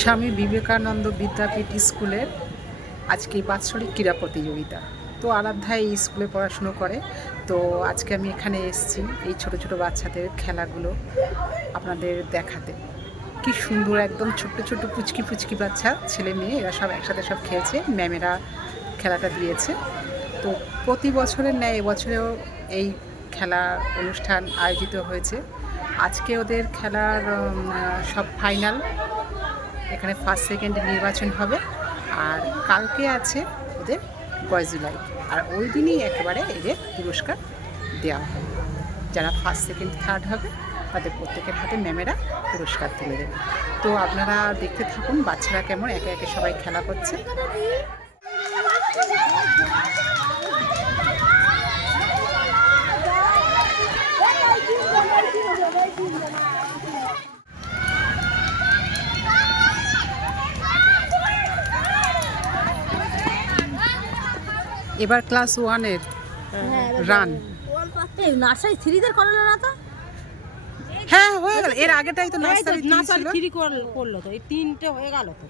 স্বামী বিবেকানন্দ বিদ্যাপীঠ স্কুলের আজকে বাৎসরিক ক্রীড়া প্রতিযোগিতা। তো আরাধ্যা এই স্কুলে পড়াশুনো করে। তো আজকে আমি এখানে এসেছি এই ছোট ছোট বাচ্চাদের খেলাগুলো আপনাদের দেখাতে। কি সুন্দর, একদম ছোট্ট ছোট্ট পুচকি পুচকি বাচ্চা, ছেলে মেয়ে এরা সব একসাথে সব খেলছে। ম্যামেরা খেলাটা দিয়েছে। তো প্রতি বছরের ন্যায় এবছরেও এই খেলা অনুষ্ঠান আয়োজিত হয়েছে। আজকে ওদের খেলার সব ফাইনাল, এখানে ফার্স্ট সেকেন্ড নির্বাচন হবে। আর কালকে আছে ওদের গয়জুলাই, আর ওই দিনই একেবারে এদের পুরস্কার দেওয়া হবে। যারা ফার্স্ট সেকেন্ড থার্ড হবে তাদের প্রত্যেকের হাতে ম্যামেরা পুরস্কার তুলে দেবে। তো আপনারা দেখতে থাকুন বাচ্চারা কেমন একে একে সবাই খেলা করছে। এবার ক্লাস 1-এর রান। নার্সারি 3-দের করলো না তো? হ্যাঁ, হয়ে গেল। এর আগেটাই তো নার্সারি 3 করলো তো, এই 3টে হয়ে গেল তো।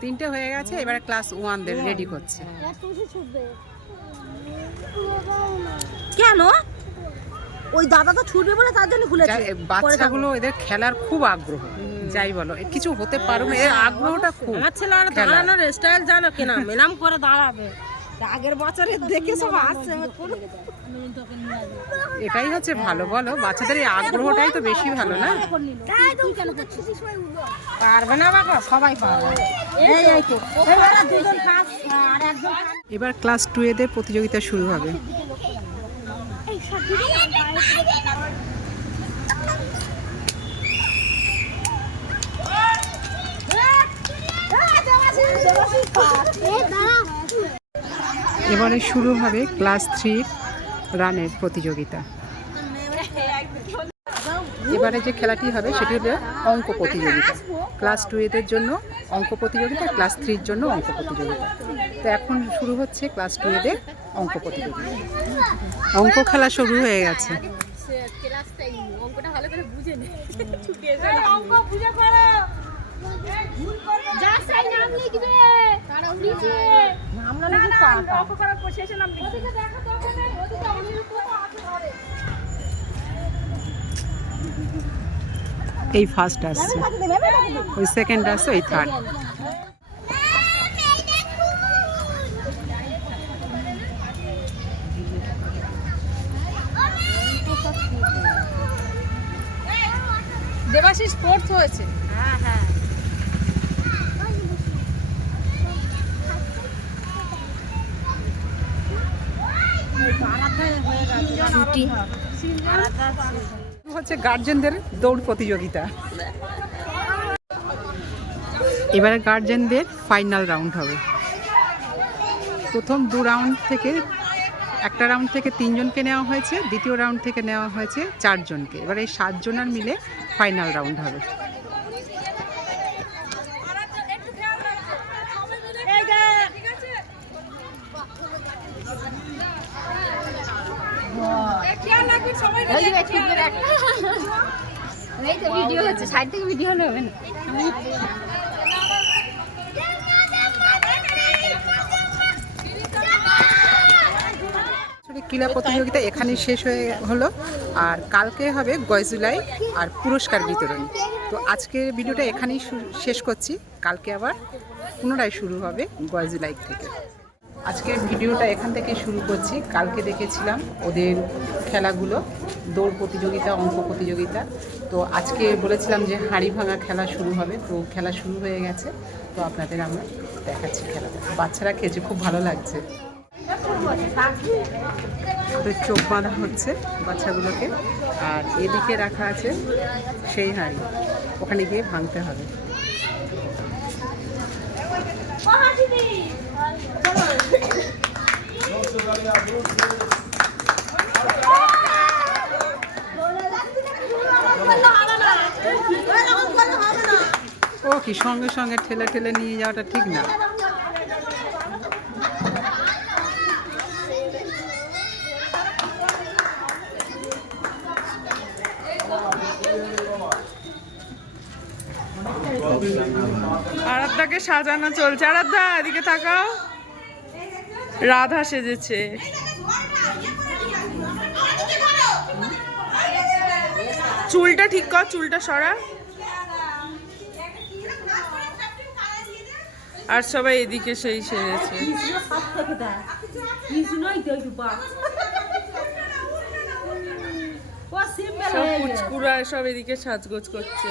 3টে হয়ে গেছে, এবারে ক্লাস 1-দের রেডি করছে। কেন? ওই দাদা তো ছুটবে বলে তার জন্য খুলেছে। বাচ্চাগুলো এদের খেলার খুব আগ্রহ, যাই বলো কিছু হতে পারবে, এর আগ্রহটা খুব। আমার ছেলে আর দাঁড়ানোর স্টাইল জানো কিনা, মেনাম করে দাঁড়াবে। আগের বছরে দেখে সব আসছে। এটাই হচ্ছে ভালো, বলো বাচ্চাদের এই আগ্রহটাই তো বেশি ভালো না? পারবে না বাবা, সবাই পারবে। এবার ক্লাস 2-এদের প্রতিযোগিতা শুরু হবে। এবারে শুরু হবে ক্লাস 3 রানের প্রতিযোগিতা। এবারে যে খেলাটি হবে সেটি হলো অঙ্ক প্রতিযোগিতা। ক্লাস 2-এদের জন্য অঙ্ক প্রতিযোগিতা, ক্লাস 3-র জন্য অঙ্ক প্রতিযোগিতা। তো এখন শুরু হচ্ছে ক্লাস 2-এদের অঙ্ক প্রতিযোগিতা। অঙ্ক খেলা শুরু হয়ে গেছে। এই ফার্স্ট আসছে, ওই সেকেন্ড আসছে, ওই থার্ড। দেবাশিস স্পোর্টস হয়েছে। হ্যাঁ হ্যাঁ, হচ্ছে গার্জেনদের দৌড় প্রতিযোগিতা। এবারে গার্জেনদের ফাইনাল রাউন্ড হবে। প্রথম 2 রাউন্ড থেকে, একটা রাউন্ড থেকে 3 জনকে নেওয়া হয়েছে, দ্বিতীয় রাউন্ড থেকে নেওয়া হয়েছে 4 জনকে। এবার এই 7 জনের মিলে ফাইনাল রাউন্ড হবে। ভিডিও হচ্ছে, সাইড থেকে ভিডিও হলে হবে না। ক্রীড়া প্রতিযোগিতা এখানেই শেষ হয়ে হলো। আর কালকে হবে গয়জুলাই আর পুরস্কার বিতরণ। তো আজকের ভিডিওটা এখানেই শেষ করছি। কালকে আবার পুনরায় শুরু হবে গয়জুলাই থেকে। আজকের ভিডিওটা এখান থেকে শুরু করছি। কালকে দেখেছিলাম ওদের খেলাগুলো, দৌড় প্রতিযোগিতা, অঙ্ক প্রতিযোগিতা। তো আজকে বলেছিলাম যে হাঁড়ি ভাঙা খেলা শুরু হবে। তো খেলা শুরু হয়ে গেছে। তো আপনাদের আমরা দেখাচ্ছি খেলাটা। বাচ্চারা খেলছে, খুব ভালো লাগছে। ওদের চোখ বাঁধা হচ্ছে বাচ্চাগুলোকে, আর এদিকে রাখা আছে সেই হাঁড়ি, ওখানে গিয়ে ভাঙতে হবে। ও কি সঙ্গে সঙ্গে ঠেলে ঠেলে নিয়ে যাওয়াটা ঠিক না। আরাধ্যাকে সাজানো চলছে। আরাধ্যা এদিকে তাকাও, রাধা সেজেছে। চুলটা ঠিক কর, চুলটা সরা। আর সবাই এদিকে সেই সেজেছে। সব কুচকুড়া সব এদিকে সাজগোজ করছে।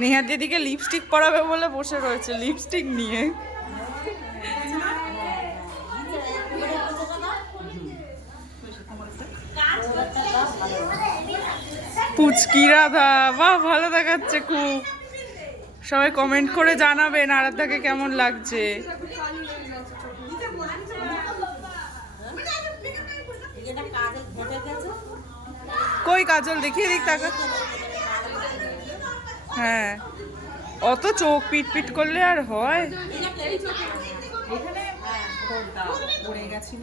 নেহার দিদিকে লিপস্টিক পরাবে বলে বসে রয়েছে লিপস্টিক নিয়ে। পুচকি রাধা, বাহ ভালো দেখাচ্ছে খুব। সবাই কমেন্ট করে জানাবেন আরাধ্যাকে কেমন লাগছে। কই কাজল দেখিয়ে দিক তাকা। হ্যাঁ, অত চোখ পিট পিট করলে আর হয়? পড়ে গেছিল।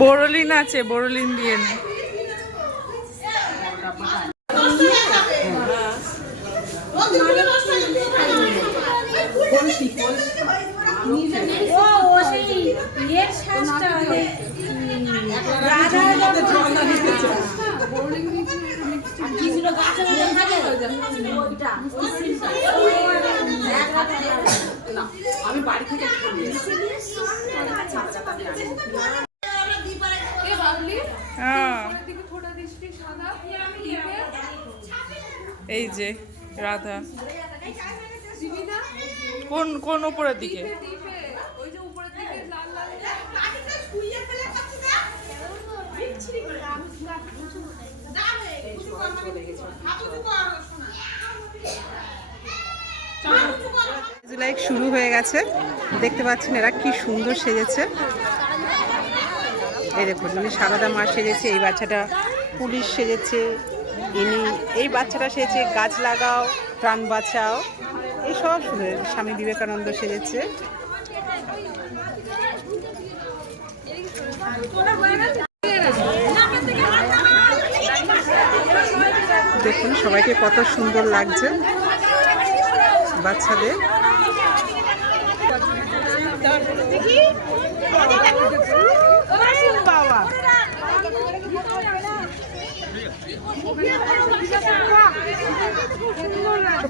বোরোলিন আছে, বোরোলিন দিয়ে নে। আমি বাড়ি থেকে এই যে রাধা কোন কোন উপরের দিকে? লাইক শুরু হয়ে গেছে, দেখতে পাচ্ছেন এরা কি সুন্দর সেজেছে। এই দেখুন, ইনি সারদা মা সেজেছে, এই বাচ্চাটা পুলিশ সেজেছে, ইনি এই বাচ্চাটা সেজেছে গাছ লাগাও প্রাণ বাঁচাও, এই সব শুনে স্বামী বিবেকানন্দ সেজেছে। দেখুন সবাইকে কত সুন্দর লাগছে বাচ্চাদের।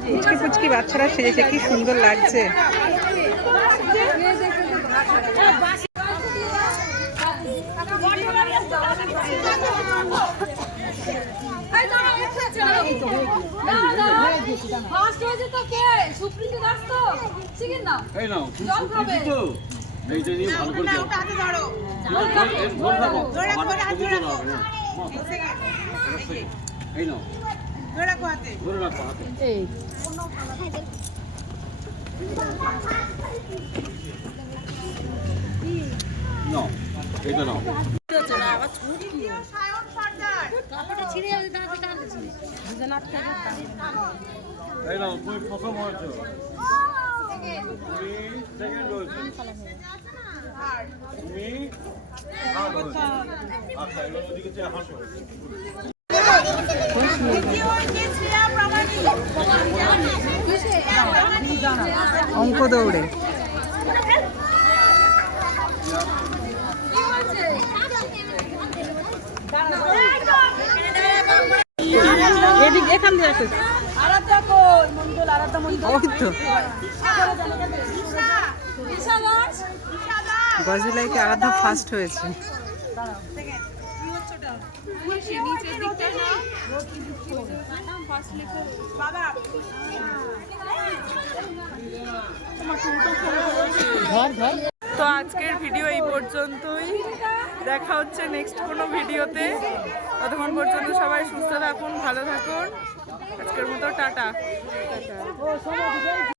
পুচকি পুচকি বাচ্চারা সেজেছে, কি সুন্দর লাগছে। অঙ্ক দৌড়ে এখান দিয়ে আসে গজলাইকে আরাধ্যা ফার্স্ট হয়েছে। তো আজকের ভিডিও এই পর্যন্তই, দেখা হচ্ছে নেক্সট কোনো ভিডিওতে। ততক্ষণ পর্যন্ত সবাই সুস্থ থাকুন, ভালো থাকুন। আজকের মতো টাটা।